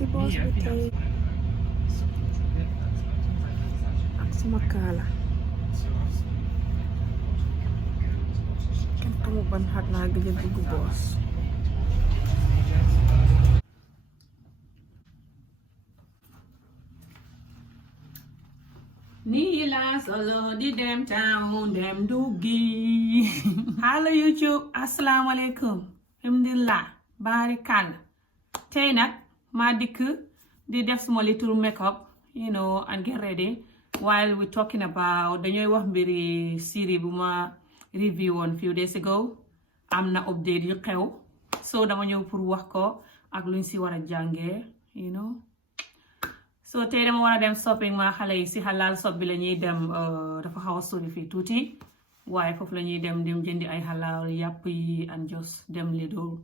si boos bi tey ak sama kaala kenn xamul ban xat laa gëj a dugg boos. nii laa solo di dem town dem duggi. Hello YouTube, asalaamaaleykum. Alhamdulillah, barikàlla. Tey nag maa dikk di def suma little makeup, and get ready while we talking about dañooy wax mbiri série bu ma review woon few days ago. Am na update yu xew, so dama ñëw pour wax ko ak luñ si war a jàngee, so tey dama war a dem shopping ma xale yi si halal shop bi la ñuy dem, dafa xaw a sori fii tuuti waaye foofu la ñuy dem jëndi ay halal yàpp yi and just dem Lidl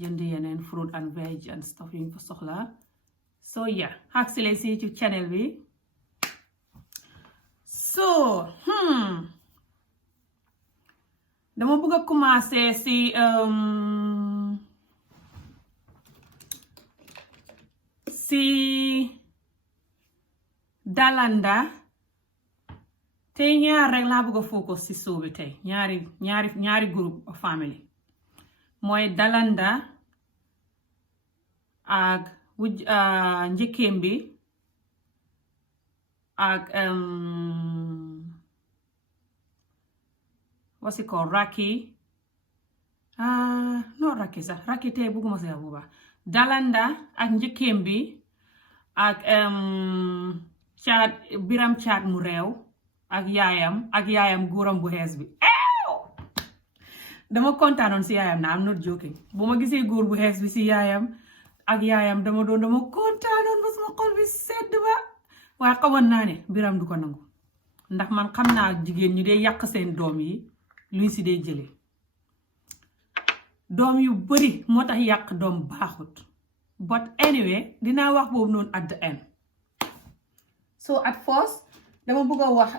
jënd yeneen fruit and veg and stuff yu ñu fa soxla. So yeah, xaag si leen si ci channel bi. So dama bëgg a commencer si dalanda. Tey ñaar rek laa bëgg a focus si show bi tey, ñaari group of family mooy dalanda ak njëkkeem bi ak what's it called, Raki. No Raki sax, Raki tey bëgguma sax bu baax. Dalanda ak njëkkeem bi ak caat biram caat mu réew ak yaayam góoram bu xees bi. Dama kontaanoon si yaayam na am not joking. Bu ma gisee góor bu xees bi si yaayam dama kontaanoon ba sama xol bi sedd ba. waaye xamoon naa ne biram du ko nangu ndax man xam naa jigéen ñi dee yàq seen doom yi luñ si dee jëlee. Doom yu bari moo tax yàq doom baaxut. But anyway dinaa wax boobu noonu at the end. So at first dama bëgg a wax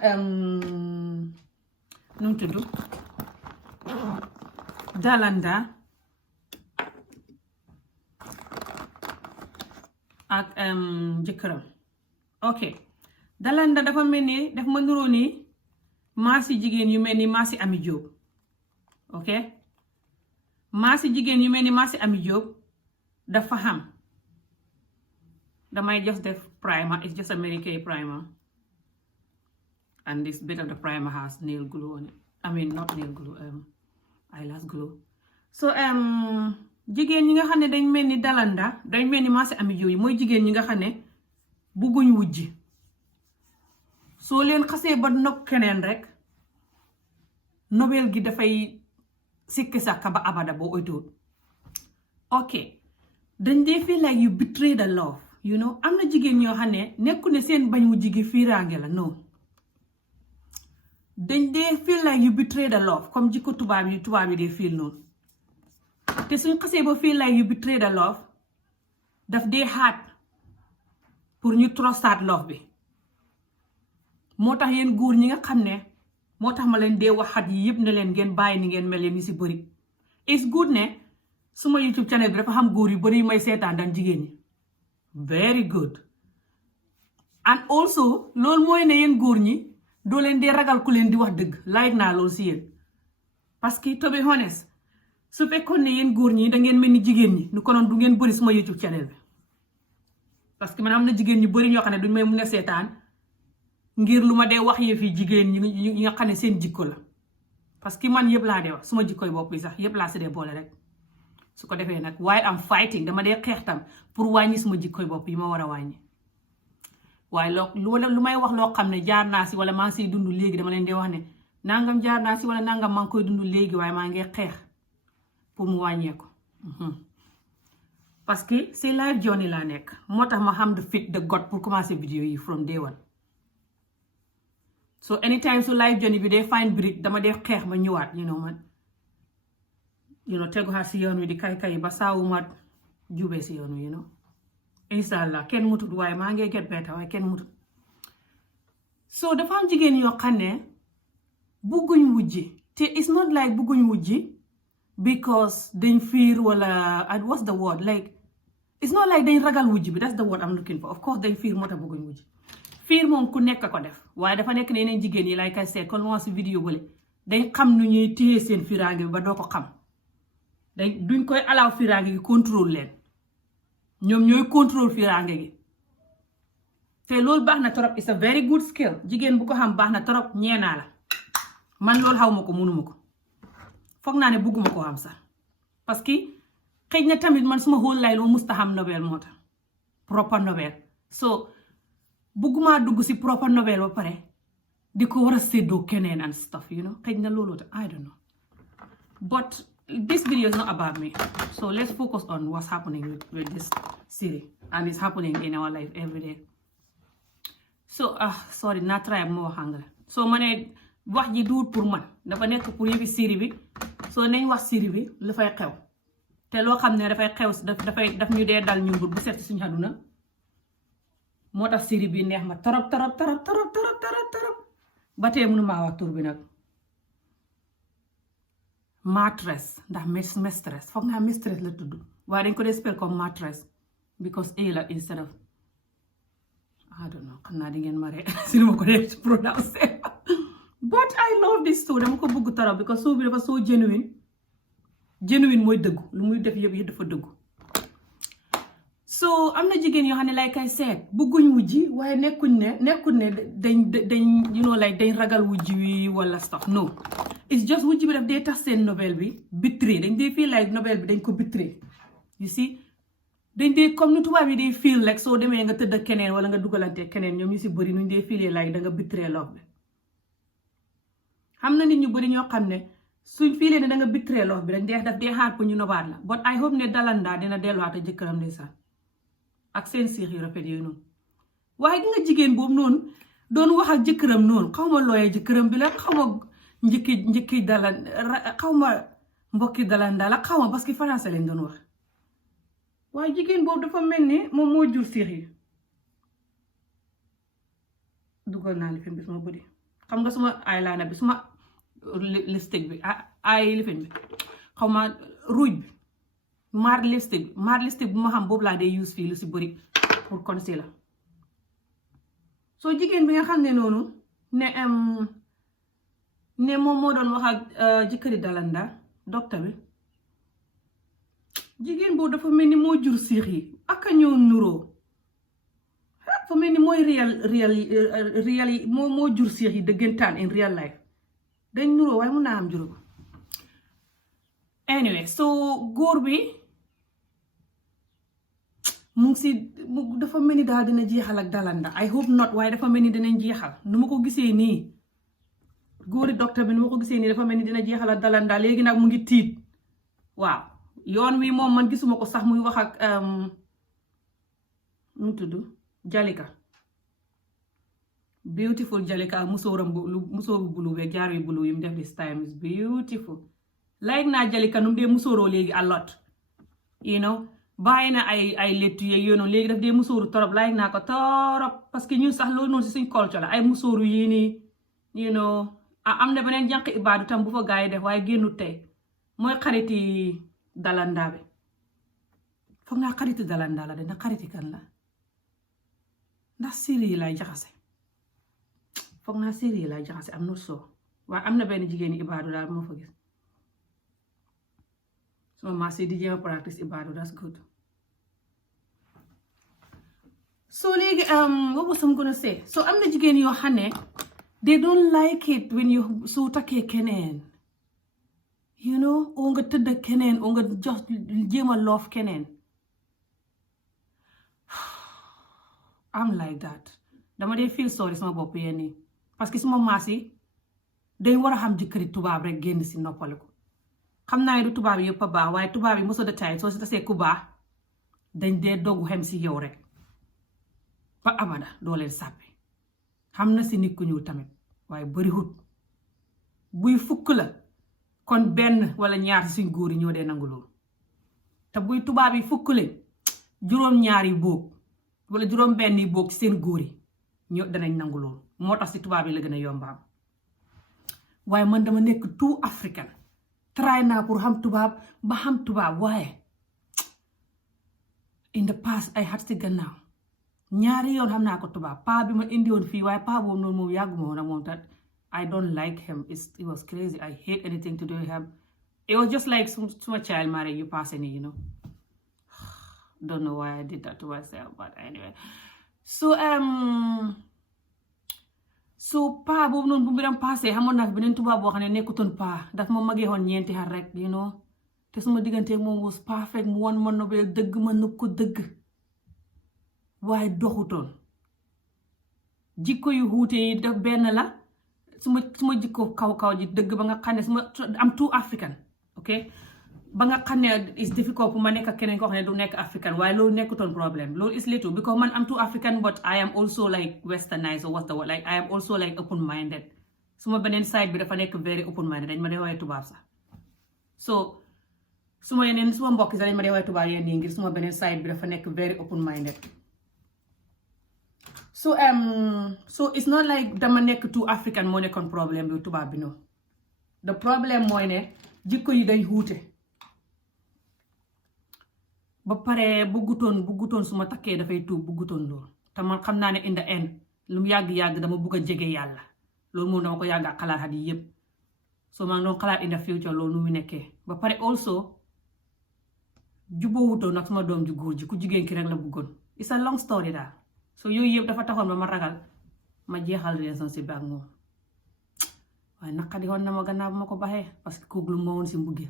nu mu tudd dalanda ak jëkkëram. Ok, dalanda dafa mel ni daf ma nuroo ni maasi jigéen yu mel ni maasi Ami Jóob. Ok, maasi jigéen yu mel ni maasi Ami Jóob dafa xam. Damay just def primer, it's just a Mary Kay primer. And this bit of the primer has nail glue on it. I mean not nail glue, eyelash glue. So jigéen ñi nga xam ne dañ mel ni dalanda dañ mel ni maasi Ami Jóob yi mooy jigéen ñi nga xam ne bugguñ wujji. Soo leen xasee ba nopp keneen rek nobel gi dafay sikki sàkka ba abada boo oytuwut. Ok, dañ dee feel like you betray the love, am na jigéen ñoo xam ne nekku ne seen bañ wujji gi fiiraange la, non. Dañ dee feel like you betray the love comme jikko tubaab yi dee feel noonu. te suñ xasee ba feel like you betray the love daf dee hard pour ñu trustaat love bi. moo tax yéen góor ñi nga xam ne moo tax ma leen dee waxat yi yëpp ne leen ngeen bàyyi ni ngeen mel leen ñu si bëri. It's good ne suma YouTube channel bi dafa xam góor yu bëri yu may seetaan daan jigéen ñi. Very good. And also loolu mooy ne yéen góor ñi doo leen dee ragal ku leen di wax dëgg. like naa loolu si yéen. parce que to be honest su fekkoon ne yéen góor ñi da ngeen mel ni jigéen ñi nu konoon du ngeen bëri suma YouTube channel bi. parce que man am na jigéen ñu bëri ñoo xam ne duñ may mun a seetaan ngir lu ma dee wax yee fii jigéen ñi nga xam ne seen jikko la. parce que man yëpp laa dee wax suma jikkoy bopp bi sax yëpp laa si dee boole rek. su ko defee nag waaye am fighting dama dee xeex tam pour wàññi suma jikkoy bopp yi ma war a wàññi. waaye lu may wax loo xam ne jaar naa si wala maa ngi siy dund léegi dama leen dee wax ne nangam jaar naa si wala nangam maa ngi koy dund léegi waaye maa ngi xeex pour mu wàññeeku. parce que c'est life journey laa nekk moo tax ma xam the fit the God pour commencer vidéo yi from day one. so anytime su life journey bi dee find break dama dee xeex ma ñëwaat man tegu xaar si yoon wi di kay ba saawuma jubee si yoon wi inshallah kenn mutut waaye maa ngi get better waaye kenn mutut. so dafa am jigéen yoo xam ne bugguñ wujji te it's not like bugguñ wujji because dañ fiir wala what's the word like it's not like dañ ragal wujj bi that's the word I'm looking for of course dañ fiir moo tax bëgguñ wujj fiir moom ku nekk ko def waaye dafa nekk ne yeneen jigéen yi lay kay seet kon moo si vidéo bële dañ xam nu ñuy téye seen fiiraange bi ba doo ko xam duñ koy alaaw fiiraange gi contrôle leen ñoom ñooy contrôle fiiraange gi te loolu baax na trop it's a very good skill jigéen bu ko xam baax na trop ñeenaa la man loolu xaw ma ko mënuma ko foog naa ne bëgguma ko xam sax parce que xëy na tamit man suma whole life loo musta xam Nobel moo tax proper Nobel so bëgguma dugg si proper Nobel ba pare di ko war a séddoo keneen and stuff you know xëy na loolu tax I don't know but this video is not about me so let's focus on what's happening with this series and it's happening in our life every day so sorry naa try moo wax anglais so ma ne wax ji duut pour man dafa nekk pour yëfi série bi soo nañ wax série bi lu fay xew te loo xam ne dafay xew daf ñu dee dal ñu bu seet suñu àdduna moo tax série bi neex ma torop ba tey mënu maa wax tur bi nag maîtresse ndax maîtresse foog naa maîtresse la tudd waaye dañ ko dee spell comme maîtresse because a la instead of I don't know xam naa di ngeen ma ree si ma ko dee pronounce but I love this show dama ko bëgg torop because show bi dafa so genuine mooy dëggu lu muy def yëpp dafa dëggu so am na jigéen yoo xam ne lay kay seet bëgguñ wujji waaye nekkuñ ne dañ you know like dañ ragal wujji wi wala stuff no it's just wujji bi daf dee tax seen Nobel bi betray dañ dee feel like Nobel bi dañ ko betray you see dañ dee comme ni tubaab yi dee feel like soo demee nga tëdd keneen wala nga dugalante keneen ñoom ñu si bëri nuñ dee feel like da nga betray love bi xam na nit ñu bëri ñoo xam ne suñ fiilee ne da nga betray love bi dañ daf dee xaar pour ñu nobaat la but I hope ne dalanda dina delluwaat a jëkkëram ndeysaan ak seen siix yu rafet yooyu noonu waaye gi nga jigéen boobu noonu doon wax ak jëkkëram noonu xaw ma looyee jëkkëram bi la xaw ma njëkki dalan xaw ma mbokki dalanda la xaw ma parce que français lañ doon wax waaye jigéen boobu dafa mel ni moom moo jur siix yi dugal naa lifin bi suma bëri xam nga suma eyeliner bi suma lipstick bi ay lifin bi xaw ma rouge bi matte lipstick bu ma xam boobu laa dee use fii lu si bëri pour concealer soo jigéen bi nga xam ne noonu ne moom moo doon wax ak jëkkëri dalanda docteur bi jigéen boobu dafa mel ni moo jur siix yi ak a ñëw nuroo dafa mel ni mooy real yi moo jur siix yi dëggantaan in real life dañ nuroo waaye mun naa am juróom anyway so góor bi mu ngi si dafa mel ni daal dina jeexal ak dalanda I hope not waaye dafa mel ni dinañ jeexal nu ma ko gisee nii góori docteur bi nu ma ko gisee nii dafa mel ni dina jeexal ak dalanda léegi nag mu ngi tiit waaw yoon wi moom man gisuma ko sax muy wax ak nu tudd Jalika beautiful Jalika musóoru bulu beeg jaar wi bulu yi mu def this time is beautiful like naa Jalika nu mu dee musóoroo léegi a lot you know bàyyi na ay lettu yeeg yooyu noonu léegi daf dee musóoru torop like naa ko torop parce que ñun sax loolu noonu si suñ culture la ay musóoru yii nii you know am na beneen jànq ibaadu tam bu fa gaa yi def waaye génnu tey mooy xariti dalanda bi foog naa xariti dalanda la de ndax xariti kan la ndax série yi lay jaxase foog naa série yi lay jaxase am not sure waaye am na benn jigéen ibaadu daal moo fa gis so ma si di jéem a practice ibaadu that's good so léegi what was I gonna say so am na jigéen yoo xam ne they don't like it when you soo takkee keneen you know oo nga tëdd keneen oo nga just jéem a love keneen I'm like that dama dee feel sorry sama bopp yéen nii parce que suma maas yi day war a xam jëkkëri tubaab rek génn si noppale ko xam naa du tubaab yëpp a baax waaye tubaab yi most of the time soo si tasee ku baax dañ dee dogu xem si yow rek ba abada doo leen sàppi xam na si nit ku ñuul tamit waaye bari hut buy fukk la kon benn wala ñaar si suñ góor yi ñoo dee nangu loolu te buy tubaab yi fukk lañ juróom-ñaar yi boog wala juróom-benn yi boog ci seen góor yi ñoo danañ nangu loolu moo tax si tubaab yi la gën a yombaam waaye man dama nekk tout africain try naa pour xam tubaab ba xam tubaab waaye in the past ay xat si gannaaw ñaari yoon xam naa ko tubaab paa bi ma indi woon fii waaye paa boobu noonu moom yàgguma woon ak moom tat I don't like him. It was crazy. I hate anything to do with him. It was just like suma child marriage you passing it, you know. Don't know why I did that to myself, but anyway. So paa boobu noonu bu mbiram passé xamoon naa fi beneen tubaab boo xam ne nekkutoon paa daf ma magee woon ñeenti xar rek, you know. Te suma diggante moom was perfect mu wan ma nobel dëgg ma nëb ko dëgg waaye doxutoon jikko yu xuute yi def benn la suma jikko kaw ji dëgg ba nga xam ne am too African, ok ba nga xam ne is difficult pour ma nekk keneen koo xam ne du nekk African waaye loolu nekkutoon problème loolu is little because man am too African but I am also like westernized or what's the word like I am also like open minded suma beneen side bi dafa nekk very open minded dañ ma dee woowee tubaab sax so suma mbokk sax dañ ma dee woowee tubaab yéen nii ngir suma beneen side bi dafa nekk very open minded so it's not like dama nekk too African moo nekkoon problème bi tubaab bi noonu the problème mooy ne jikko yi dañ xuute ba pare bëggutoon su ma takkee dafay tuub bëggutoon loolu te man xam naa ne in the end lu mu yàgg-yàgg dama bëgg a jege yàlla loolu moom dama ko yàgg a xalaat at yi yëpp so maa ngi doon xalaat in the future loolu nu mu nekkee ba pare also jubboowutoon nag suma doom ju góor ji ku jigéen ki rek la bëggoon it's a long story daal so yooyu yëpp dafa taxoon ba ma ragal ma jeexal relationship bi ak moom waaye naqadi woon na ma gannaaw bu ma ko baxee parce que kooku lu ma woon si mbuggee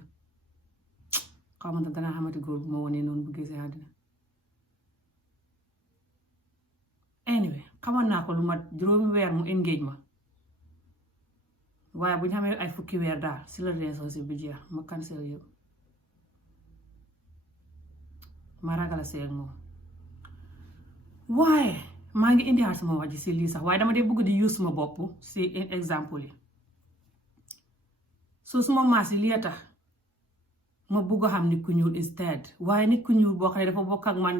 xamante danaa xamante góor bu ma wonee noonu buggee si àddina anyway xamoon naa ko lu ma 5 weer mu engage ma waaye bu ñu xamee ay 10 weer daal si la relationship bi jeex ma cancel yëpp ma ragal a seeg moom waaye maa ngi indi sama wax ji si lii sax waaye dama dee bëgg di use suma bopp si exemple yi so suma maas yi lii tax ma bëgg a xam nit ku ñuul instead waaye nit ku ñuul boo xam ne dafa bokk ak man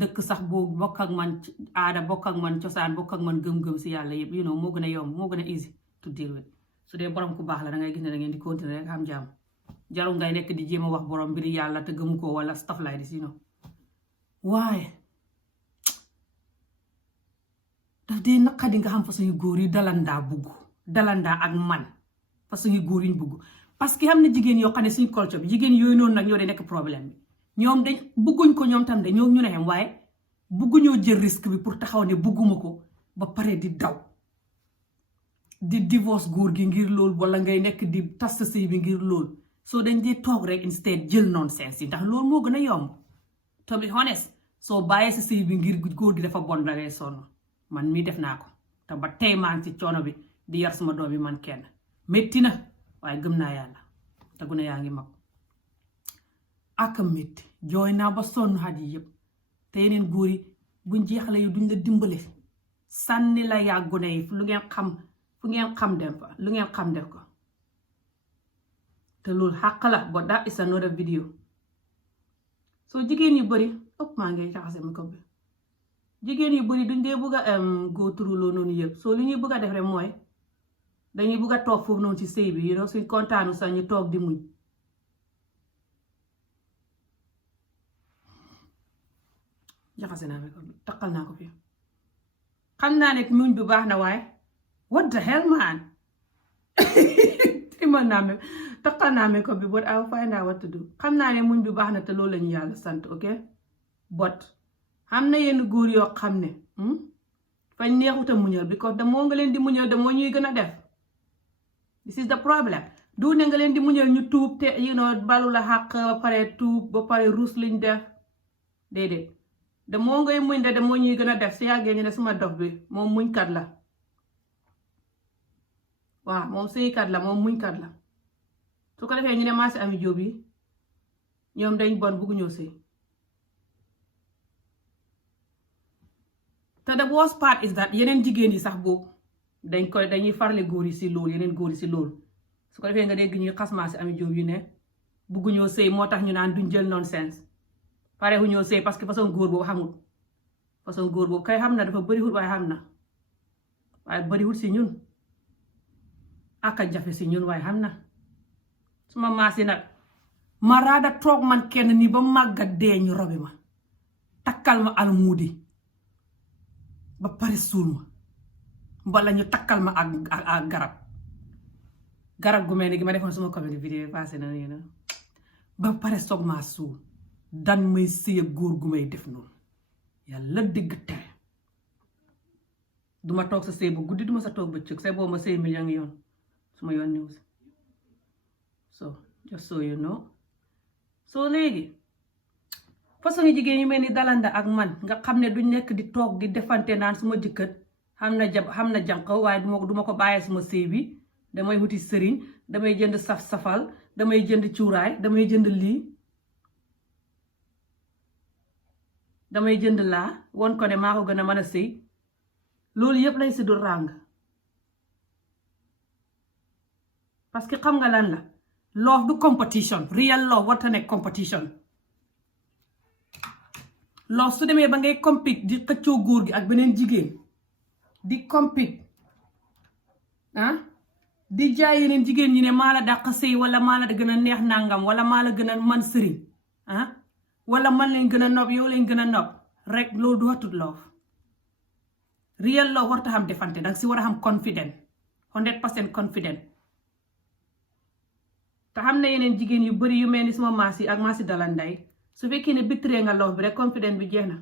dëkk sax boo bokk ak man aada bokk ak man cosaan bokk ak man gëm-gëm si yàlla yëpp you know moo gën a yomb moo gën a easy to deal with su dee borom ku baax la dangay gis ne da ngeen di continuer rek xam jàmm jarul ngay nekk di jéem a wax borom mbiri yàlla te gëmu ko wala stuff like this you know waaye daf dee naqadi nga xam façon yu góor yi dalandaa ak man façon yu góor yi ñu bugg parce que xam na jigéen yoo xam ne suñu culture bi jigéen yooyu noonu nag ñoo de nekk problème bi ñoom dañ bugguñ ko ñoom tam de ñoom ñu ne xem waaye bugguñoo jël risque bi pour taxaw ne bugguma ko ba pare di daw di divorce góor gi ngir loolu wala ngay nekk di tas sa sëy bi ngir loolu soo dañ dee toog rek instead jël nonsense yi ndax loolu moo gën a yomb to be honest soo bàyyee sa sëy bi ngir góor gi dafa bon da ngay sonn man mii def naa ko te ba tey maa ngi ci coono bi di yar suma doom bi man kenn métti na waaye gëm naa yàlla te gune yaa ngi mag ak métti jooy naa ba sonn xat yi yëpp te yeneen góor yi buñ jeexale yu duñ la dimbale sànni la yaa gune yi fu ngeen xam dem fa lu ngeen xam def ko te loolu xàq la but that is another video soo jigéen yu bari ëpp maa ngi jaxase ma ko bi jigéen yu bari duñ dee bëgg a go through loolu noonu yëpp soo li ñuy bëgg a def rek mooy dañuy bëgg a toog foofu noonu ci sëy bi you know suñ kontaanu sax ñu toog di muñ jaxase naa ko bi takkal naa ko fi xam naa ne muñ bi baax na waaye what the hell man timal naa me takkal naa me ko bi but I'll find out what to do xam naa ne muñ bi baax na te loolu lañu yàlla sant ok but xam na yenn góor yoo xam ne fañ neexuta muñal because da moo nga leen di muñal da moo ñuy gën a def this is the problem du ne nga leen di muñal ñu tuub te you know balu la xàq ba pare tuub ba pare ruus liñ def déedéet da moo ngay muñ de da moo ñuy gën a def si yàggee ñu ne suma dof bi moom muñkat la waaw moom sëykat la moom muñkat la su ko defee ñu ne maa si ami jóob yi ñoom dañ bon bugg ñoo sëy te the worst part is that yeneen jigéen yi sax boobu dañuy farle góor yi si loolu yeneen góor yi si loolu su ko defee nga dégg ñuy xas maa si ami jóob yi ne bugg ñoo sëy moo tax ñu naan duñ jël nonsense pare wu ñoo sëy parce que façon góor boobu xamul façon góor boobu kay xam na dafa bëriwul waaye xam na waaye bëriwul si ñun aka jafe si ñun waaye xam na suma maasi nag ma raada toog man kenn nii ba màggat dee ñu robi ma takkal ma almuudi ba pare suul ma mbala ñu takkal ma ak garab gu mel ni gi ma defoon suma comédie vidéo passé na nii na ba pare soog maa suul dan may sëy góor gu may def noonu yàlla dégg tere duma toog sa sëy bu guddi duma sa toog bëccëg say boobu ma sëy million yoon suma yoon néew si so just so you know so léegi façon jigéen yu mel ni dalanda ak man nga xam ne du nekk di toog di defante naan suma jëkkër xam na jànq waaye duma ko bàyyee suma sëy bi damay wuti sëriñ damay jënd saf-safal damay jënd cuuraay damay jënd lii damay jënd laa won ko ne maa ko gën a mën a sëy loolu yëpp lay si du ràng parce que xam nga lan la love du competition real love warta nekk competition love su demee ba ngay compete di xëccoo góor gi ak beneen jigéen di compete di jaay yeneen jigéen ñi ne maa la dàq sëy wala maa la gën a neex nangam wala maa la gën a man sëriñ wala man leen gën a nopp yow leen gën a nopp rek loolu du watut love real love warta xam defante danga si war a xam confident 100% confident te xam na yeneen jigéen yu bari yu mel ni suma maas yi ak maasi dalanday su fekkee ne bitree nga love bi rek confident bi jeex na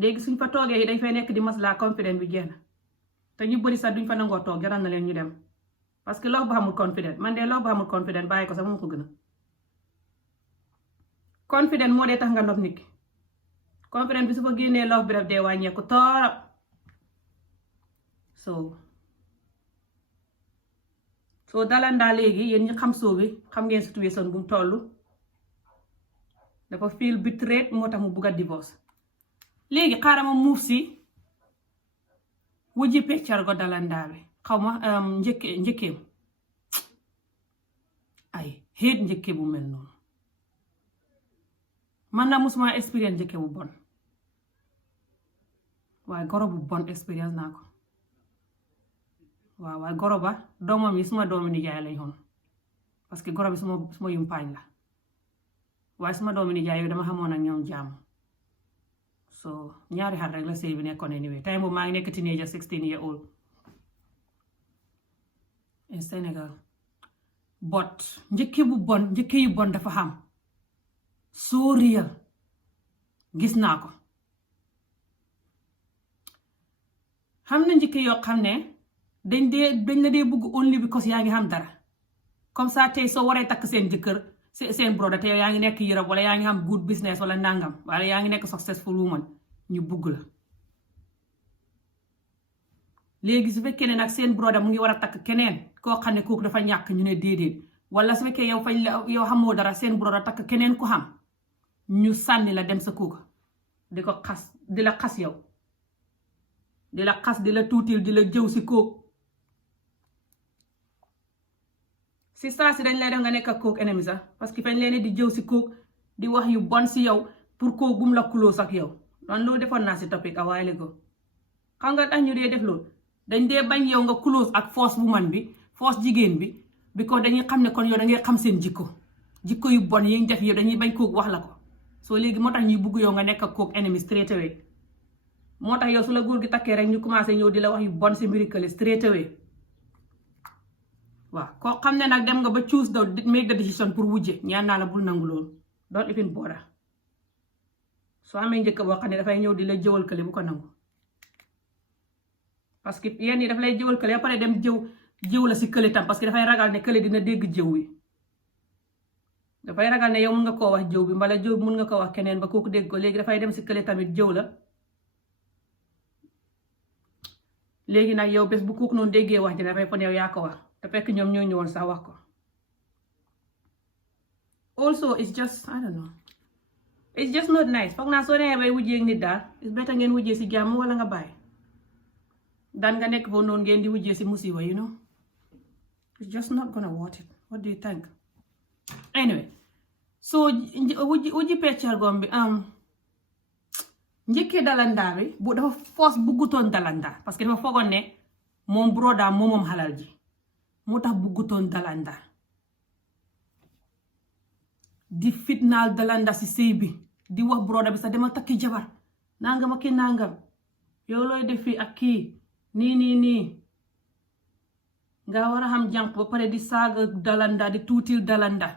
léegi suñ fa toogee yi dañ fay nekk di maslaa confident bi jeex na te ñu bari sax duñ fa nangoo toog jaral na leen ñu dem parce que love bu xamul confident man de love bu xamul confident bàyyi ko sax moom ko gën a confident moo dee tax nga nopp nit ki confident bi su fa génnee love bi daf dee wàññeeku torop soo dalandaa léegi yéen ñi xam soo bi xam ngeen situation bu mu toll dafa feel betrayed moo tax mu bugg a divorce léegi xaaral ma muuf si wujji peccar go dalandaa bi xaw ma njëkkeem ay xeet njëkke bu mel noonu man na musuma expérience njëkke bu bon waaye goro bu bon expérience naa ko waaw waaye goro ba doomam yi suma doomi nijaay lañ xoon parce que goro bi suma yumpaañ la waaye suma doomi nijaay yooyu dama xamoon ak ñoom jàmm so ñaari xat rek la sëy bi nekkoon anyway time boobu maa ngi nekk teenager 16 year old in Sénégal but njëkke bu bon njëkke yu bon dafa xam so real gis naa ko xam na njëkke yoo xam ne dañ la dee bugg only because yaa ngi xam dara comme ça tey soo waree takk seen jëkkër seen broda te yaa ngi nekk Europe wala yaa ngi xam good business wala nangam wala yaa ngi nekk successful woman ñu bugg la léegi su fekkee ne nag seen broda mu ngi war a takk keneen koo xam ne kooku dafa ñàkk ñu ne déedéet wala su fekkee yow xamoo dara seen broda takk keneen ku xam ñu sànni la dem sa kooku di ko xas di la xas yow di la xas di la tuutil di la jëw si kooku si saa si dañ lay def nga nekk ak kooku ennemi sax parce que fañ leen di jëw si kooku di wax yu bon si yow pour kooku bum la close ak yow man loolu defoon naa si topic a while ago xam nga tax ñu dee def loolu dañ dee bañ yow nga close ak force woman bi force jigéen bi because dañuy xam ne kon yow da ngay xam seen jikko yu bon yi ñu def yow dañuy bañ kooku wax la ko soo léegi moo tax ñuy bugg yow nga nekk ak kooku ennemi straight away moo tax yow su la góor gi takkee rek ñu commencé ñëw di la wax yu bon si mbiri kële straight away waaw koo xam ne nag dem nga ba choose the make the decision pour wujje ñaan naa la bul nangu loolu don't even bother soo amee njëkk boo xam ne dafay ñëw di la jëwal kële bu ko nangu parce que yenn yi daf lay jëwal kële ba pare dem jëw la si kële tam parce que dafay ragal ne kële dina dégg jëw wi dafay ragal ne yow mun nga koo wax jëw bi mbala jëw bi mun nga koo wax keneen ba kooku dégg ko léegi dafay dem si kële tamit jëw la léegi nag yow bés bu kooku noonu déggee wax dina dafay fon yow yaa ko wax te fekk ñoom ñoo ñëwoon sax wax ko also it's just I don't know it's just not nice foog naa soo demee bay wujjee nit daal it's better ngeen wujjee si jàmm wala nga bàyyi daan nga nekk foofu noonu ngeen di wujjee si musiba you know it's just not gonna worth it what do you think anyway so wujji peccar gom bi njëkkee dalandaa bi bu dafa force buggutoon dalandaa parce que dafa foogoon ne moom broda moom xalal ji moo tax buggutoon dalandaa di fitnaal dalanda si sëy bi di wax broda bi sax demal takki jabar nangam ak ki nangam yow looy def fii ak kii nii nga war a xam jànq ba pare di saaga dalanda di tuutil dalanda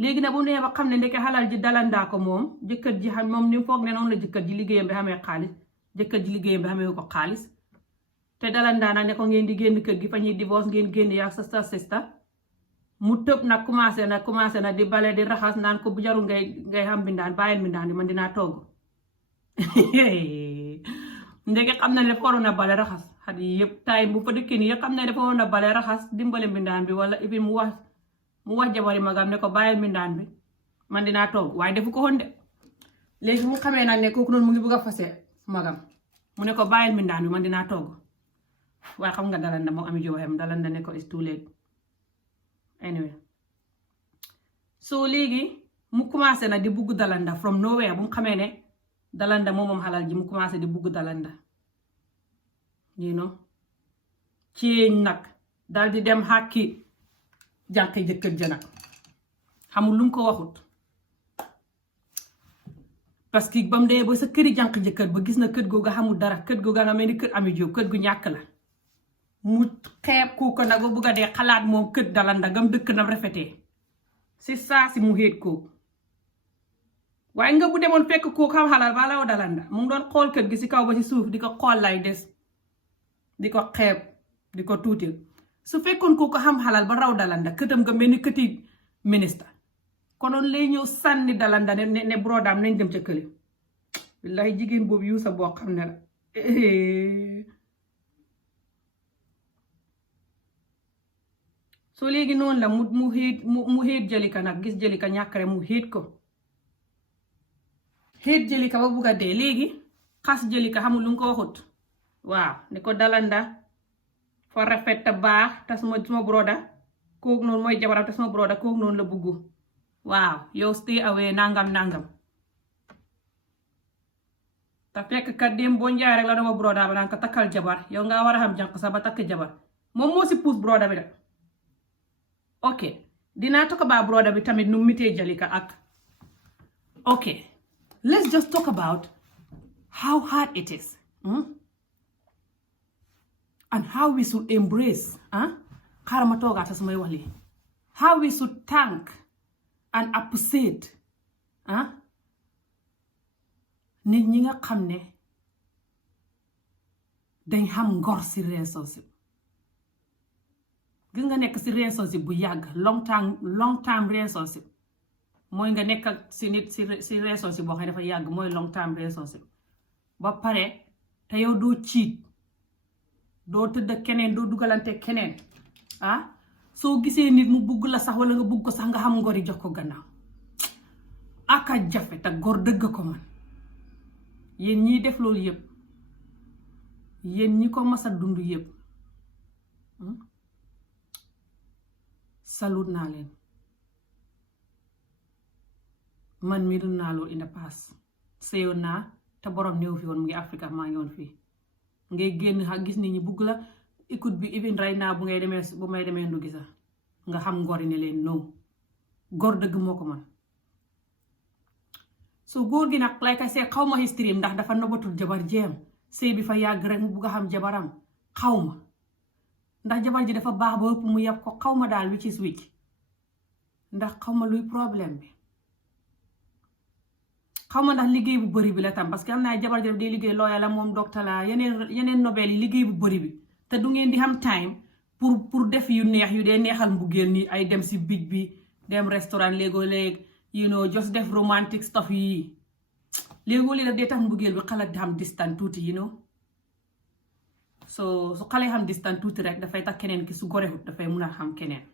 léegi nag bu nee ba xam ne ndeke xalal ji dalanda ko moom jëkkër ji xam moom ni foog ne noonu la jëkkër ji liggéeyam bi xamee xaalis jëkkër ji liggéeyam bi xamee ko xaalis te dalanda nag ne ko ngeen di génn kër gi fa ñuy divorce ngeen génn yaa sa sista mu tëb nag commencé na di bale di raxas naan ko bu jarul ngay xam mbindaan bàyyil mbindaan bi man dinaa togg ndeke xam na ne dafa waroon a bale raxas xat yi yëpp taay bu fa dëkkee nii yëpp xam na ne dafa waroon a bale raxas dimbale mbindaan bi wala ibi mu wax jabari magam ne ko bàyyil mbindaan bi man dinaa togg waaye defu ko woon de léegi mu xamee nag ne kooku noonu mu ngi bëgg a fase magam mu ne ko bàyyil mbindaan bi man dinaa togg waaye xam nga dalanda moom ami joxem dalanda ne ko is too late anyway so léegi mu commencé na di bugg dalanda from nowhere bu mu xamee ne dalanda moom xalal ji mu commencé di bugg dalanda you know ceeñ nag dal di dem xàkki jànq jëkkër ja nag xamul lu mu ko waxut parce que ba mu dee ba sa këri jànq jëkkër ba gis na kër googa xamul dara kër googa nga mel ni kër ami jóob kër gu ñàkk la mu xeeb kooku nag ba bugg a dee xalaat moom kër dalanda gam dëkk na rafetee si saa si mu xéet kooku waaye nga bu demoon fekk kooku xam xalaat ba law dalanda mu ngi doon xool kër gi si kaw ba si suuf di ko xool lay des di ko xeeb di ko tuutil su fekkoon kooku xam xalaat ba raw dalanda këtam nga mel ni këti ministre konoon lay ñëw sànni dalanda ne brodaam nañ dem ca këli wallahi jigéen boobu yu sa boo xam ne la so léegi noonu la mu xéet Jalika nag gis Jalika ñàkkare mu xéet ko xéet Jalika ba bugga dee léegi xas Jalika xamul lu mu ko waxut waaw ne ko dalanda fa rafet te baax te suma broda kooku noonu mooy jabaram te suma broda kooku noonu la buggu waaw yow stay away nangam te fekk kat dem boo njaay rek la dama broda ba naan ko takkal jabar yow nga war a xam jànq sax ba takk jabar moom moo si puus broda bi da ok dinaa talk about broda bi tamit nu mitee Jalika ak ok let's just talk about how hard it is and how we should embrace xaaral ma toogaata su may wax lii how we should thank and appreciate nit ñi nga xam ne dañ xam ngor si relationship gis nga nekk si relationship bu yàgg long time relationship mooy nga nekk ak si nit si relationship boo xam ne dafa yàgg mooy long time relationship ba pare te yow doo cheat doo tëdd keneen doo dugalante keneen soo gisee nit mu bugg la sax wala nga bugg ko sax nga xam ngori jox ko gannaaw aka jafe te gor dëgg ko man yéen ñiy def loolu yëpp yéen ñi ko mas a dund yëpp salut naa leen man mii dund naa loolu in the past sëyoon naa te borom néew fi woon mu ngi Afrika maa ngi woon fii ngay génn gis nit ñi bugg la écoute bi even right now bu may demee ndu gisa nga xam ngori ne leen no gor dëgg moo ko man so góor gi nag like I say xaw ma history ndax dafa nobatul jabar jeem sëy bi fa yàgg rek mu bugg a xam jabaram xaw ma ndax jabar ji dafa baax ba ëpp mu yab ko xaw ma daal which is which ndax xaw ma luy problème bi xaw ma ndax liggéey bu bëri bi la tam parce que am naa jabar ji day liggéey lawyer la moom docteur la yeneen nobel yi liggéey bu bëri bi te du ngeen di xam time pour def yu neex yu dee neexal mbugeel ni ay dem si bij bi dem restaurant léegoo-léeg you know just def romantic stuff yi léegoo-léeg daf dee tax mbugeel bi xalaat di xam distant tuuti you know so su xale xam distant tuuti rek dafay tax keneen ki su gorewut dafay mun a xam keneen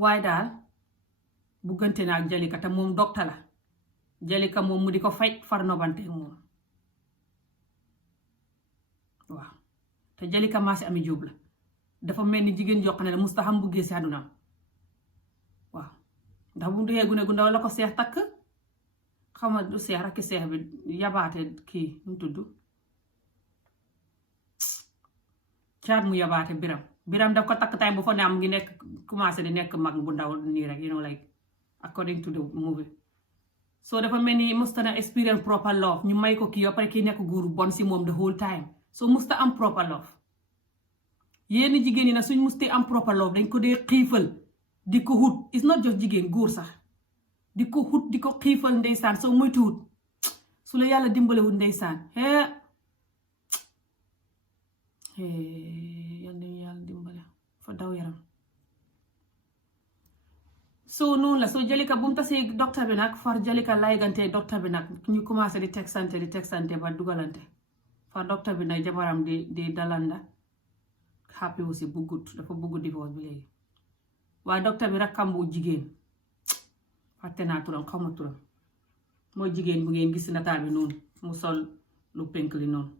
waaye daal buggante na ak Jalika te moom docteur la Jalika moom mu di ko faj far nobante moom waaw te Jalika maasi ami jóob la dafa mel ni jigéen joo xam ne la musta xam buggee si àddunaam waaw ndax bu dee gune gu ndaw la ko seex takk xawma du seex rakki seex bi yabaate kii nu tudd caat mu yabaate biram biram daf ko takk time bu fa ne am ngi nekk commencé di nekk mag bu ndaw nii rek like according to the movie. So dafa mel ni musta na experience proper love ñu may ko kii ba pare kii nekk góor bon si moom the whole time. So musta am proper love. Yenn jigéen ñi nag suñ musti am proper love dañ ko dee xiifal di ko hut. It's not just jigéen góor sax di ko hut di ko xiifal ndeysaan soo moytuwut su la yàlla dimbalewut ndeysaan yal nañu yàlla dimbale fa daw yaram. So noonu la so Jalika bu mu tasee docteur bi nag far Jalika laygante docteur bi nag ñu commencé di texante ba dugalante far docteur bi nag jabaram di dalanda happy aussi buggut dafa bugg divorce bi léegi waaye docteur bi rakkam bu jigéen fàtte naa turam xaw ma turam mooy jigéen bu ngeen gis nataal bi noonu mu sol lu pink li noonu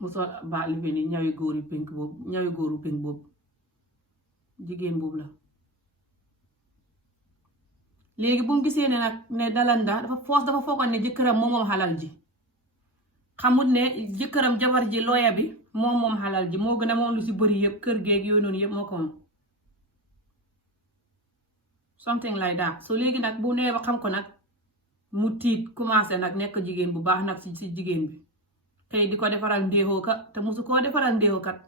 mu sol ba li bi ni ñawi góoru pink boobu jigéen boobu la. Léegi bu mu gisee ne nag ne dalanda dafa foogoon ne jëkkëram moom xalal ji xamut ne jëkkëram jabar ji looya bi moom xalal ji moo gën a moom lu si bëri yëpp kër geeg yooyu noonu yëpp moo ko moom something like that. So léegi nag bu nee ba xam ko nag mu tiit commencé nag nekk jigéen bu baax nag si jigéen bi xëy di ko defaral ndéexoo ka te musu koo defaral ndéexoo kat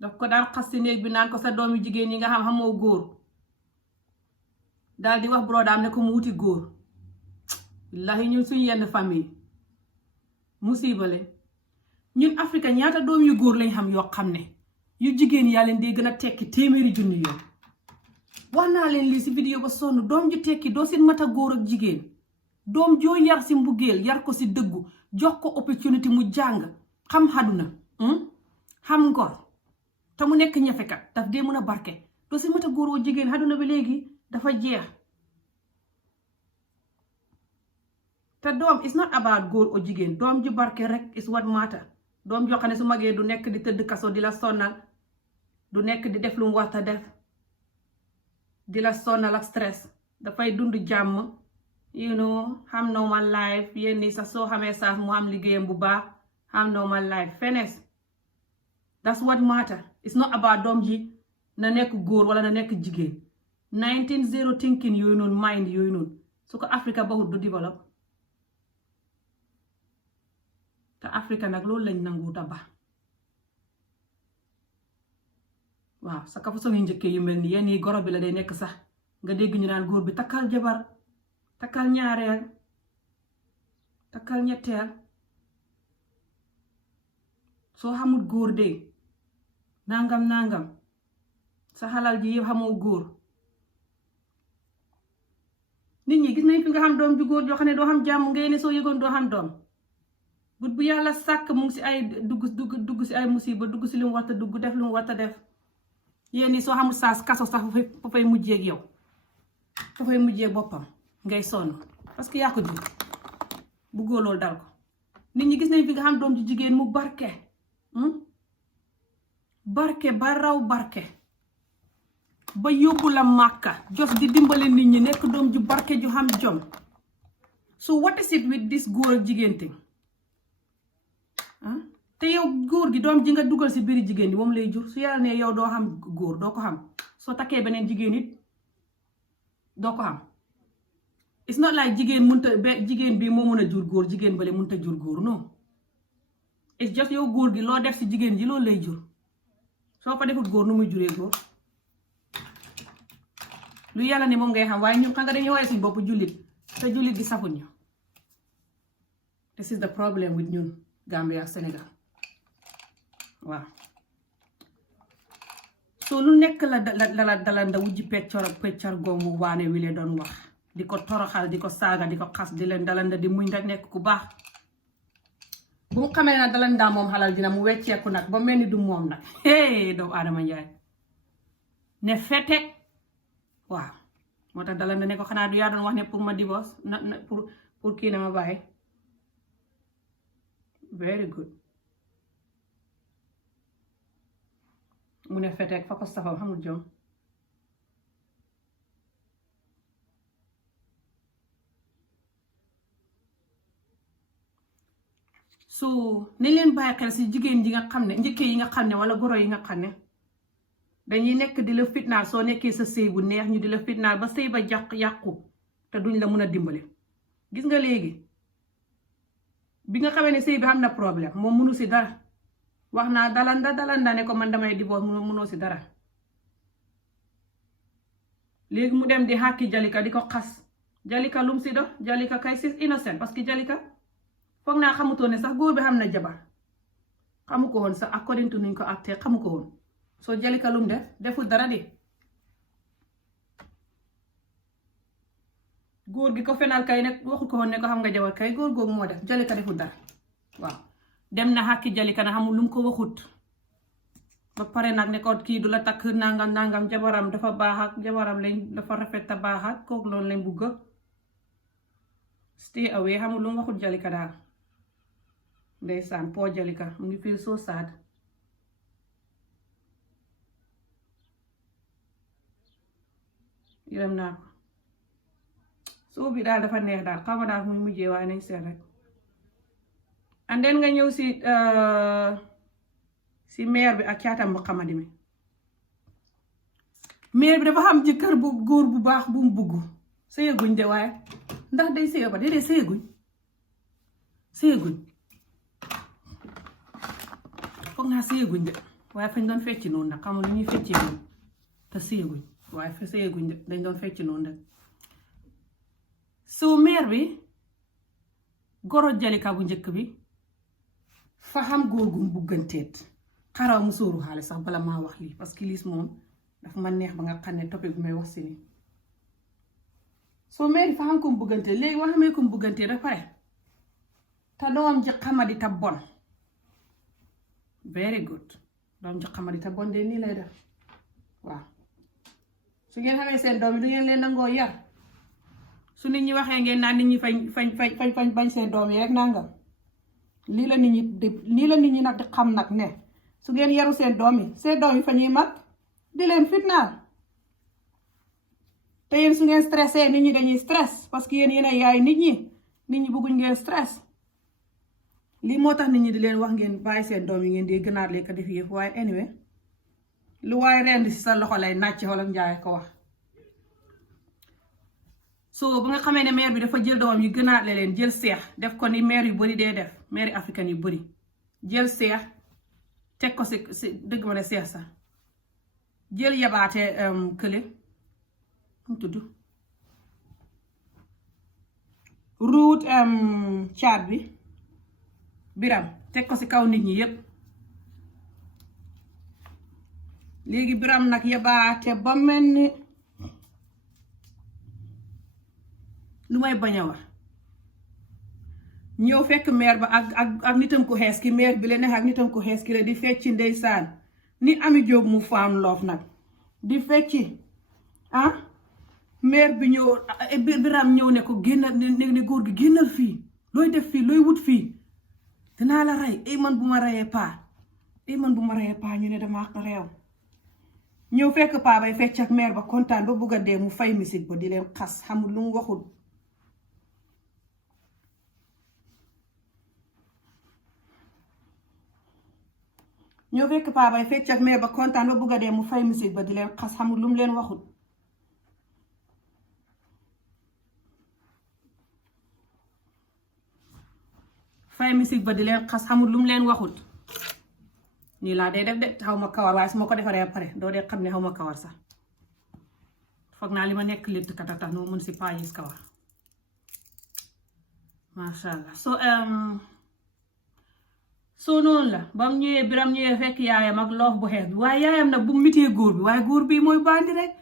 daf ko daan xas si néeg bi naan ko sa doomi jigéen yi nga xamoo góor daal di wax brodaam ne ko mu wuti góor. Wallahi ñun suñu yenn famille musibale ñun Afrika ñaata doom yu góor lañ xam yoo xam ne yu jigéen yaa leen di gën a tekki téeméeri junni yoon. Wax naa leen lii si vidéo ba sonn doom ju tekki doo si mata góor ak jigéen doom joo yar si mbugeel yar ko si dëggu jox ko opportunité mu jàng xam xaduna xam ngor te mu nekk ñafekat daf dee mën a barke doo si mata góor ak jigéen xaduna bi léegi dafa jeex. te doom is not about góor o jigéen doom ju barke rek is what matter. Doom joo xam ne su magee du nekk di tëdd kaso di la sonnal du nekk di def lu mu warta def di la sonnal ak stress dafay dund jàmm xam normal life yenn yi sax soo xamee sax mu am liggéeyam bu baax xam normal life fenes that's what matter. It's not about doom ji na nekk góor wala na nekk jigéen 19 thinking yooyu noonu mind yooyu noonu su ko Africa baxut du develop te Africa nag loolu lañ nangu ta ba waaw sa ka fa songi njëkkee yu mel ni yenn yi goro bi la day nekk sax nga dégg ñu naan góor bi takkal jabar takkal ñaareel takkal ñetteel soo xamul góor de nangam sa xalal ji yëpp xamoo góor. Nit ñi gis nañ fi nga xam doom ju góor joo xam ne doo xam jàmm ngay ne soo yëgoon doo xam doom but bu yàlla sàkk mu ngi si ay dugg si ay musiba dugg si lu mu warta dugg def lu mu warta def yéen ni soo xamul saas kaso sax fa fay mujjee ak yow fa fay mujjee boppam ngay sonn parce que yaa ko jur buggoo loolu dal ko. Nit ñi gis nañ fi nga xam doom ju jigéen mu barke ba raw barke ba yóbbu la màkka jos di dimbale nit ñi nekk doom ju barke ju xam jom. So what is it with this góor ak jigéen te te yow góor gi doom ji nga dugal si biir jigéen bi moom lay jur su yàlla ne yow doo xam góor doo ko xam soo takkee beneen jigéen it doo ko xam. It's not like jigéen bi moo mën a jur góor jigéen bale mënut a jur góor non it's just yow góor gi loo def si jigéen ji loolu lay jur soo ko defut góor nu muy juree góor lu yàlla ne moom ngay xam waaye ñun xam nga dañuy woowee suñu bopp jullit te jullit gi safut ñu. This is the problem with ñun Gambia ak Sénégal waaw. So lu nekk la dalanda wujji peccar goomu waane wile doon wax di ko toroxal di ko saaga di ko xas di leen dalanda di muñ rek nekk ku baax. Bu mu xamee na dalanda moom xalal dina mu wecceeku nag ba mel ni du moom nag doomu Adama Njaay ne fete waaw moo tax dalanda ne ko xanaa du yaa doon wax ne pour ma divorce na pour kii na ma bàyyi. Very good mu ne feteek fa ko safam xamul jom. so nañ leen bàyyi xel si jigéen ji nga xam ne njëkke yi nga xam ne wala goro yi nga xam ne dañuy nekk di la fitnaal soo nekkee sa sëy bu neex ñu di la fitnaal ba sëy ba yàqu te duñ la mun a dimbale. gis nga léegi bi nga xamee ne sëy bi am na problème moom munu si dara wax naa dalanda ne ko man damay divorce munoo si dara. léegi mu dem di xàkki Jalika di ko xas Jalika lum si do Jalika kay si innocent parce que Jalika foog naa xamutoo ne sax góor bi xam na jabar xamu ko woon sax according to nuñ ko acté xamu ko woon soo Jalika lum deful dara de. góor gi ko fenal kay ne waxu ko woon ne ko xam nga jabar kay góor googu moo def Jalika deful dara waaw dem na xàkki Jalika na xamul lum ko waxut ba pare nag ne ko kii du la takk nangam jabaram dafa baax ak jabaram lañ dafa rafet ta baax ak kooku loolu lañ bugg stay away xamul lu mu waxut Jalika daal ndeysaan po Jalika mu ngi feel so sad. yërëm naa ko soo bi daal dafa neex daal xaw ma daal muy mujjee waaye nañ seet rek. and then nga ñëw si meer bi ak caatam bu xamadi mi. meer bi dafa xam jëkkër bu góor bu baax bu mu bugg sëyeguñ de waaye ndax day sëye ba déedéet sëyeguñ foog naa sëyeguñ de waaye fañ doon fecci noonu nag xamul lu ñuy fecci noonu te sëyeguñ waaye fa sëyeguñ de dañ doon fecci noonu de. so meer bi goro Jalika bu njëkk bi fa xam góor gu mu bugganteet xaraw mu sóoru xaale sax bala maa wax lii parce que lii moom dafa ma neex ba nga xam ne topic bi may wax si nii. soo meer bi fa xam ko mu bugganteet léegi wax xamee ko mu bugganteet da pare te doom ji xamadi ta bon very good doom ji xamadi ta bon de nii lay def waaw. su ngeen xamee seen doom yi du ngeen leen nangoo yar su nit ñi waxee ngeen naan nit ñi fañ bañ seen doom yi rek nangam lii la nit ñi nag di xam nag ne su ngeen yaru seen doom yi fa ñuy mag di leen fitnaal te yéen su ngeen stressé nit ñi dañuy stress parce que yéen a yaay nit ñi bëgguñ ngeen stress. lii moo tax nit ñi di leen wax ngeen bàyyi seen doom yi ngeen di gënaat leen ko def yëpp waaye anyway lu waaye rend si sa loxo lay nàcc wala njaay ko wax. so ba nga xamee ne mère bi dafa jël doomam yi gënaat leen jël seex def ko ni mère yu bari dee def mère africaine yu bari jël seex teg ko si dëgg ma ne seex sax jël yabaate kële mu tudd ruut caat bi biram teg ko si kaw nit ñi yépp. léegi biram nag yabaate ba mel ni lu may bañ a wax ñëw fekk meer ba ak nitam ko xees ki meer bi la neex ak nitam ko xees ki la di fecci ndeysaan ni Ami Jóob mu faam loof nag di fecci meer bi ñëw biram ñëw ne ko génnal ne góor gi génnal fii looy def fii looy wut fii dinaa la rey ay man bu ma reyee paa ñu ne dama réew. ñëw fekk paa bay fecc ak meer ba kontaan ba bugg a dee mu fay misik ba di leen xas xamul lu mu waxul. ñëw fekk paa bay fecc ak meer ba kontaan ba bugg a dee mu fay misik ba di leen xas xamul lu mu leen waxul. fay misik ba di leen xas xamul lu mu leen waxul. nii laa day def de xaw ma kawar waaye su ma ko defaree ba pare doo dee xam ne xaw ma kawar sax foog naa li ma nekk létt kata tax noo mën si paayis kawar masha Allah. so noonu la ba mu ñëwee biram ñëwee fekk yaayam ak loof bu xees bi waaye yaayam nag bu mu mitee góor bi waaye góor bi mooy bandi rek.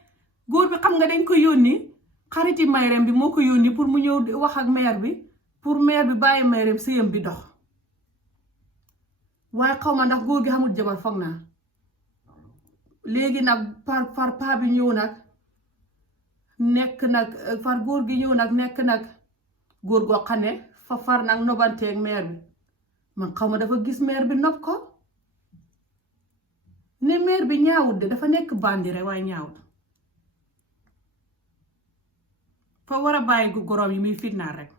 góor bi xam nga dañ ko yónni xariti mayrem bi moo ko yónni pour mu ñëw wax ak maire bi pour maire bi bàyyi mayrem sëyam bi dox. waaye xaw ma ndax góor gi xamul jabar foog naa léegi nag par paa bi ñëw nag nekk nag far góor gi ñëw nag nekk nag góor goo xam ne fa far nag nobanteeg meer bi man xaw ma dafa gis meer bi nopp ko ne meer bi ñaawut de dafa nekk bandi rek waaye ñaawut fa war a bàyyi goroom yi muy fitnaal rek.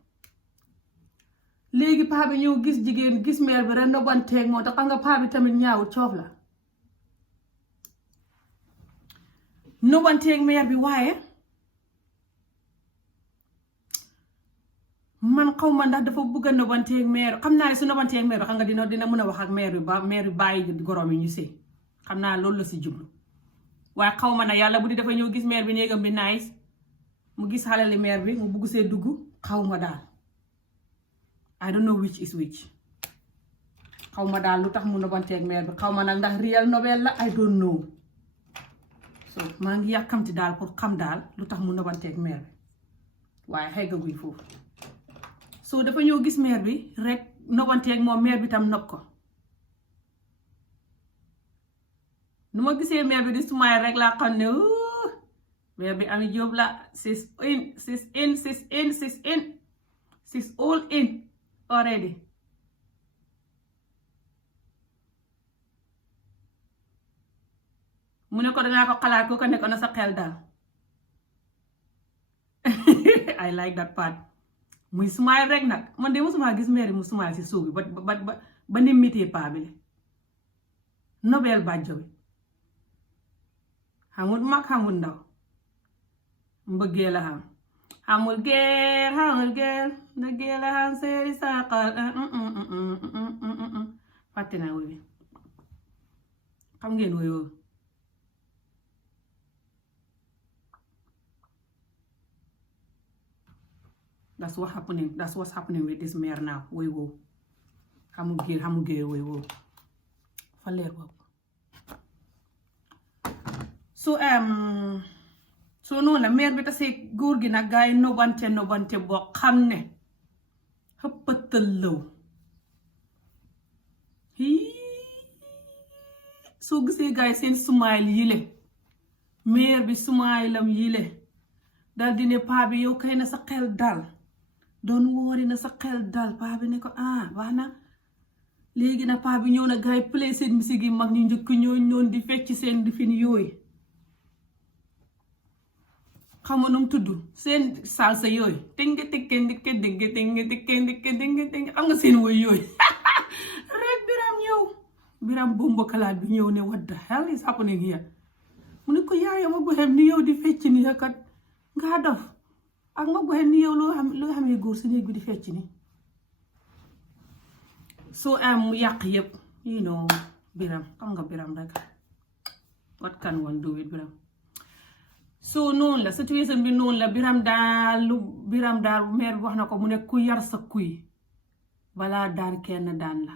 léegi paa bi ñëw gis jigéen gis meer bi rek nobanteeg moo tax xam nga paa bi tamit ñaawul coof la nobanteeg meer bi waaye man xaw ma ndax dafa bëgg a nobanteeg meer xam naa ne su nobanteeg meer bi xam nga dina mën a wax ak meer bi ba meer bi bàyyi gorom yi ñu sëy xam naa loolu la si jublu waaye xaw ma na yàlla bu di dafa ñëw gis meer bi néegam bi nice mu gis xale li meer bi mu bugg see dugg xaw ma daal I don't know which is which xaw ma daal lu tax mu nobanteeg meer bi xaw ma nag ndax real novel la I don't know so maa ngi yàkkamti daal pour xam daal lu tax mu nobanteeg meer bi waaye xeggaguñ foofu so dafa ñëw gis meer bi rek nobanteeg moom meer bi tam nopp ko nu ma gisee meer bi di sumaay rek laa xam ne meer bi Ami Jóob la she's all in already mu ne ko dangaa ko xalaat ko ne ko na sa xel daal I like that part muy smile rek nag man de musuma gis meer mu smile si suuf bi ba ni mitee paa bi le nobel bàjjo bi xamul mag xamul ndaw mbëggee la xam xamul geel mbëggee la xam seeri saaqal fàtte naa woy bi xam ngeen woy woowu that's what's happening with this mare now woy woowu xamul geel woy woowu fa leer boobu so noonu la meer bi tasee góor gi nag gaa yi nobante boo xam ne xëppatal law soo gisee gaa yi seen sumaayil yile meer bi sumaayilam yile dal di ne paa bi yow kay na sa xel dal doon woori na sa xel dal paa bi ne ko baax na léegi na paa bi ñëw na gaa yi play seen musique yi mag ñu njëkk ñoon di fecc seen di fin yooyu xam nga nu mu tudd seen salsa yooyu tënge am nga seen woy yooyu rek biram bomba kalaat bi ñëw ne what the hell is happening here mu ne ko yaayam ma goxem ni yow di fecc ni kat nga dof ak ma goxem ni yow loo xamee góor si néeg bi di fecc ni so mu yàq yëpp biram xam nga biram rek what can one do with biram so noonu la situation bi noonu la biram daal meer bi wax na ko mu ne ku yar sa kuy balaa daan kenn daan la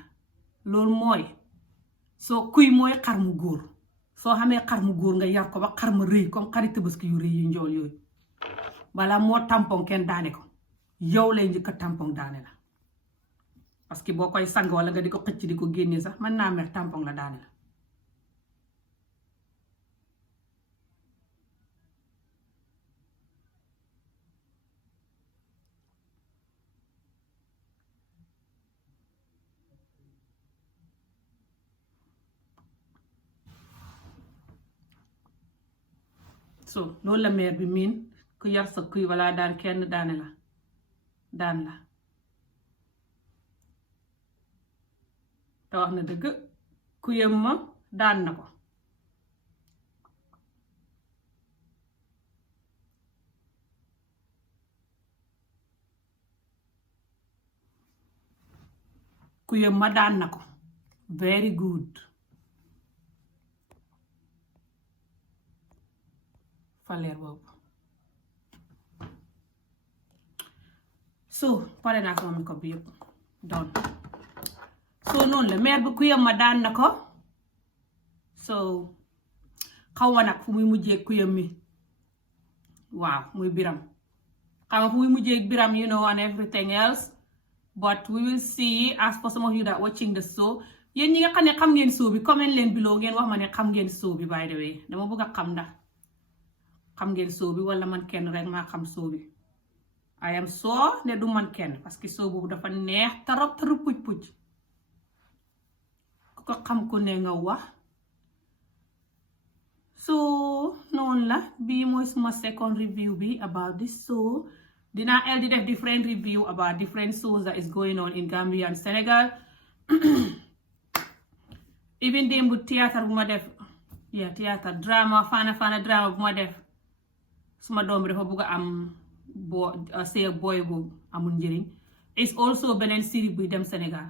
loolu mooy soo kuy mooy xar mu góor soo xamee xar mu góor nga yar ko ba xar ma rëy comme xari tabaski yu rëy yi njool yooyu balaa moo tampon kenn daane ko yow lay njëkk a tampon daane la parce que boo koy sang wala nga di ko xëcc di ko génnee sax mën naa mer tampon la daane la so loolu la meer bi miin ku yar sa kuy walla daan kenn daan la te wax na dëgg kuyam ma daan na ko kuyam ma daan na ko very good faleer boobu so pare naa sama makeup bi yëpp doon so noonu la meer bi kuyam ma daan na ko so xaw ma nag fu muy mujjee kuyam mi waaw muy biram xaw ma fu muy mujjee biram and everything else but we will see as for some of you that watching the show yéen ñi nga xam ne xam ngeen show bi comment leen below ngeen wax ma ne xam ngeen show bi by the way dama bëgg a xam ndax xam ngeen show bi wala man kenn rek maa xam show bi I am sure ne du man kenn parce que show boobu dafa neex tarop puj ku ko xam ko ne nga wax so noonu la bii mooy suma second review bi about this show dinaa el di def different review about different shows that is going on in Gambia and Senegal. Even démb théâtre bu ma def théâtre drama fana drama bu ma def suma doom bi dafa bëgg a am sëy boy bu amul njëriñ. It's also beneen série buy dem Senegal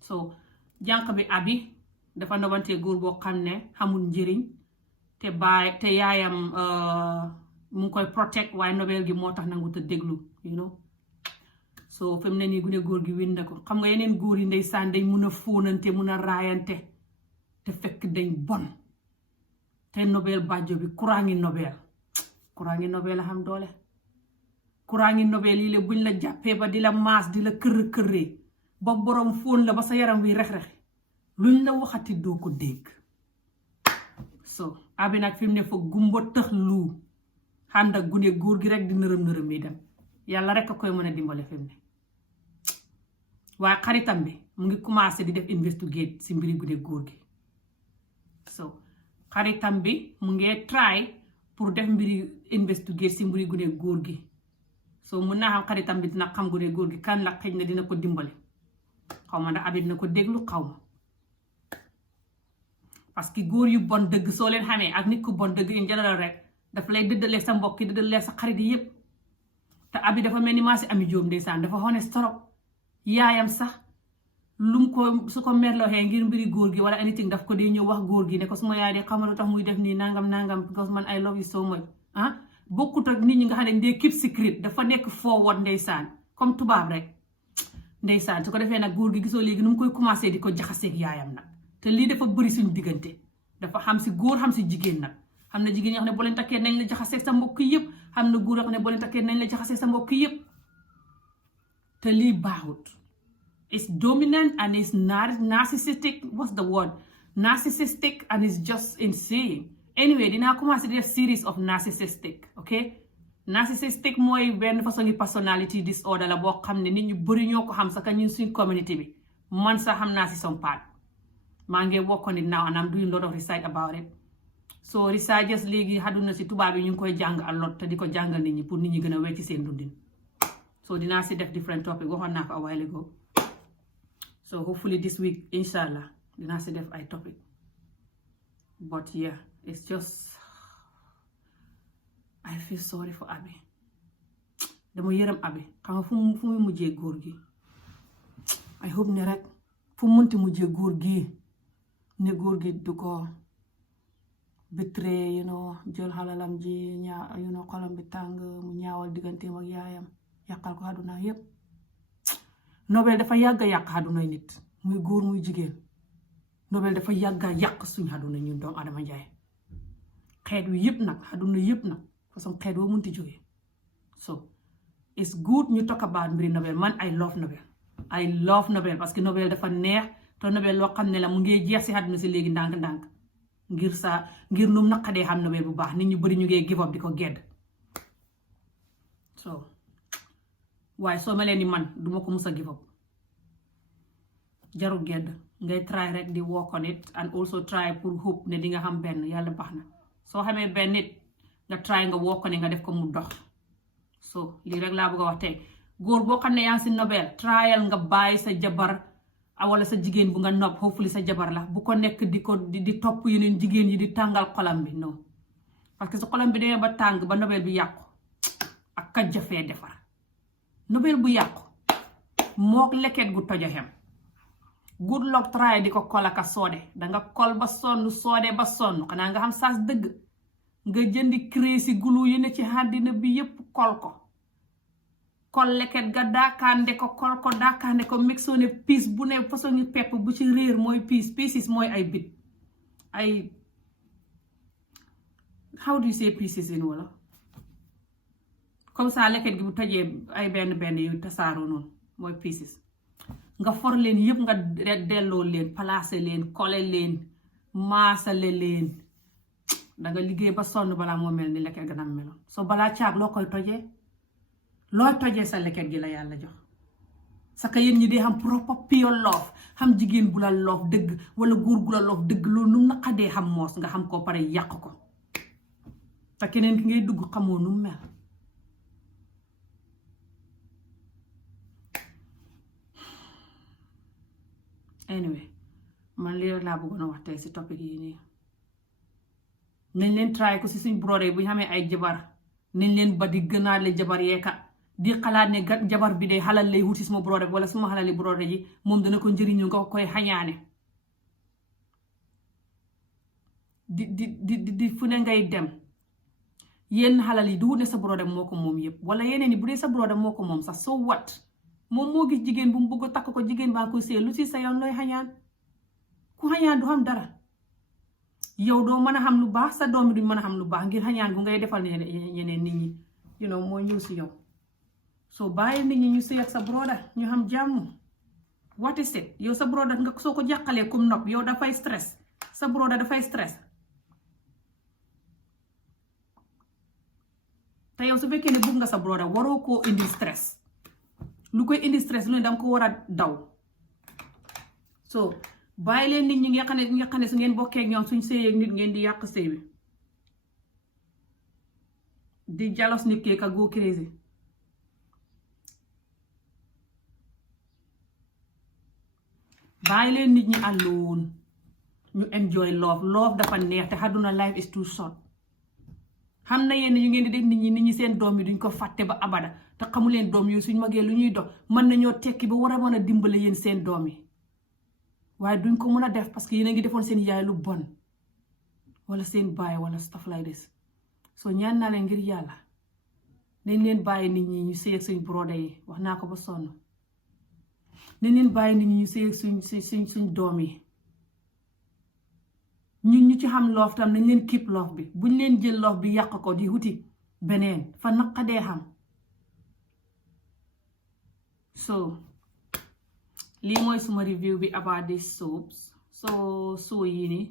so jànq bi abi dafa nobante góor boo xam ne xamul njëriñ te yaayam mu ngi koy protect waaye nobel gi moo tax nangu te déglu so fi mu ne nii gune góor gi win na ko xam nga yeneen góor yi ndeysaan dañ mun a fóonante mun a raayante te fekk dañ bon te nobel bàjjo bi kurangi nobel a xam doole kurangi nobel yi la buñ la jàppee ba di la maas di la kërree ba borom fóon la ba sa yaram wi rex-rex luñ la waxati doo ko dégg so abi nag fi mu ne fa gumba tëx lu xànd ak gune góor gi rek di nërëm yi dem yàlla rek a koy mën a dimbale fi mu ne waaye xaritam bi mu ngi commencé di def investigate si mbiri gune góor gi so xaritam bi mu ngi try pour def mbiri investigate si mbiri gune góor gi so mun naa xam xaritam bi dina xam gune góor gi kan la xëj na dina ko dimbale xaw ma ndax abi dina ko déglu xaw ma parce que góor yu bon dëgg soo leen xamee ak nit ku bon dëgg in general rek daf lay dëddalee sa mbokk yi dëddalee sa xarit yi yëpp te abi dafa mel ni maa si ami jóom ndeysaan dafa honest trop yaayam sax lum ko su ko merlooxee ngir mbiri góor gi wala anything daf ko dee ñëw wax góor gi ne ko suma yaay de xamal lu tax muy def nii nangam because man I love you so much bokkut ak nit ñi nga xam ne ndee keep secret dafa nekk forward ndeysaan comme tubaab rek ndeysaan su ko defee nag góor gi gisoo léegi nu mu koy commencé di ko jaxaseeg yaayam nag te lii dafa bëri suñu diggante dafa xam si góor xam si jigéen nag xam na jigéen ñoo xam ne boo leen takkee nañ la jaxaseeg sa mbokk yëpp xam na góor yoo xam ne boo leen takkee nañ la jaxaseeg sa mbokk yëpp te lii baaxut it's dominant and it's narcissistic what's the word narcissistic and it's just insane anyway dinaa commencé di def series of narcissistic ok narcissistic mooy benn façon ngi personality disorder la boo xam ne nit ñu bëri ñoo ko xam sax ñun suñ community bi man sax xam naa si some part maa ngi work on it now and I'm doing a lot of research about it so researchers léegi àdduna si tubaab yi ñu ngi koy jàng a lot te di ko jàngal nit ñi pour nit ñi gën a wecc seen dundin so dinaa si def different topic waxoon naa ko a while ago so hopefully this week inshallah dinaa si def ay topic but yeah it's just I feel sorry for Abi dama yërëm Abi xam nga fu mu mujjee góor gi I hope ne rek fu mu munti mujjee góor gi ne góor gi du ko betray jël xalalam ji xolam bi tàng mu ñaawal digganteem ak yaayam yàqal ko àdduna yépp Nobel dafa yàgga yàq àdduna nit muy góor muy jigéen Nobel dafa yàgga yàq suñu àdduna ñun doomu Adama Njaay xeet wi yépp nag àdduna yépp nag façon xeet woo munti jógee so it's good ñu talk about mbiri Nobel man I love Nobel parce que Nobel dafa neex te Nobel loo xam ne la mu ngi jeex si àdduna si léegi ndànk-ndànk ngir num naqadee xam Nobel bu baax nit ñu bari ñu ngi give up di ko gedd so waaye soo melee ni man duma ko mus a give up jarul gedd ngay try rek di work on it and also try pour hope ne di nga xam benn yàlla baax na soo xamee benn nit nga try nga work on it nga def ko mu dox so lii rek laa bëgg a wax tey góor boo xam ne yaa ngi si Nobel trial nga bàyyi sa jabar wala sa jigéen bu nga nopp hopefully sa jabar la bu ko nekk di topp yeneen jigéen yi di tàngal xolam bi non parce que su xolam bi demee ba tàng ba Nobel bi yàqu ak ka jafee defar Nobel bu yàqu mook leket gu tojo xem good luck try di ko kol aka soode danga kol ba sonn soode ba sonn xanaa nga xam saas dëgg nga jëndi crési gulu yi ne ci àddina bi yépp kol leket ga daakaande ko mixone piis bu ne façon ngi pepp bu ci réer mooy pieces mooy ay bit ay how do you say pieces in wala comme ça leket gi bu tojee ay benn yu tasaaroo noonu mooy pieces nga for leen yëpp nga delloo leen placer leen kole leen maasale leen danga liggéey ba sonn balaa moo mel ni leket ga nam meloon so balaa caag loo koy tojee loo tojee sa leket gi la yàlla jox saka yéen ñi dee xam proper pure love xam jigéen bu la love dëgg wala góor gu la love dëgg loolu nu naqadee xam moos nga xam koo pare yàq ko te keneen ki ngay dugg xamoo nu mel anyway man lii rek laa bëggoon a wax tey si topic yi nii nañ leen try ko si suñ brode bu ñu xamee ay jabar nañ leen ba di gënaale jabar yeeka di xalaat ne jabar bi de xalal lay wuti suma brode wala suma xalali brode ji moom dana ko njëriñu nga koy xañaane di fu ne ngay dem yenn xalal yi du ne sa brode moo ko moom yëpp wala yeneen yi bu dee sa brode moo ko moom sax so what moom moo gis jigéen bu mu bëgg a takk ko jigéen baa ko see lu si sa yoon looy xañaan ku xañaan du xam dara yow doo mën a xam lu baax sa doom bi duñ mën a xam lu baax ngir xañaan gu ngay defal ñeneen nit ñi moo ñëw si yow soo bàyyi nit ñi ñu sëy ak sa broda ñu xam jàmm what is it yow sa broda nga soo ko jàqalee comme nopp yow dafay stress sa broda dafay stress te yow su fekkee ne bëgg nga sa broda waroo koo indi stress lu koy indi stress lu ne danga ko war a daw so bàyyi leen nit ñi nga xam ne su ngeen bokkee ak ñoom suñ sëyeeg nit ngeen di yàq sëy bi di jalos nit kee ka go crazy bàyyi leen nit ñi alone ñu enjoy love dafa neex te àdduna life is too short xam na yenn yu ngeen di def nit ñi seen doom yi duñ ko fàtte ba abada te xamu leen doom yooyu suñ magee lu ñuy dox mën nañoo tekki ba war a mën a dimbale yéen seen doom yi waaye duñ ko mën a def parce que yéen a ngi defoon seen yaay lu bon wala seen baay wala stuff like this so ñaan naa leen ngir yàlla nañ leen bàyyi nit ñi ñu sëy ak suñ broda yi wax naa ko ba sonn nañ leen bàyyi nit ñi ñu sëy ak suñ doom yi ñun ñu ci xam loof tam nañ leen keep loof bi buñ leen jël loof bi yàq ko di wuti beneen fa naqadee xam so lii mooy suma review bi about these soaps so yii nii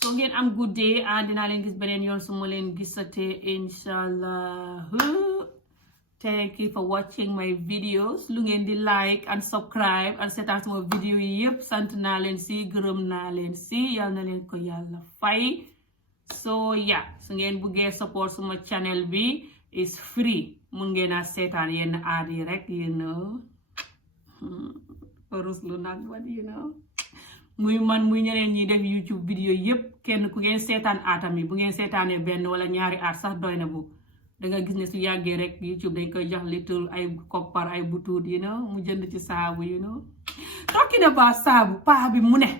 so ngeen am good day dinaa leen gis beneen yoon su ma leen gisatee inshallah. Thank you for watching my videos lu ngeen di like and subscribe and seetaan suma video yi yëpp sant naa leen si gërëm naa leen si yal na leen ko yàlla fay so yeah su ngeen buggee support suma channel bi is free mun ngeen a seetaan yenn aad yi rek ruslu nag wat muy man muy ñeneen ñi def YouTube video yëpp kenn ku ngeen seetaan aatam yi bu ngeen seetaanee benn wala ñaari aat sax doy na bu danga gis ne su yàggee rek YouTube dañ koy jox little ay koppar ay butuut mu jënd ci saabu talking about saabu paa bi mu ne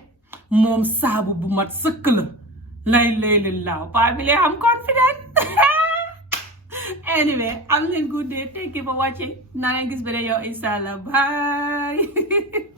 moom saabu bu mat sëkk la lay laaw paa bi lee am confident anyway am leen good day thank you for watching naa leen gis beneen yow inshallah bye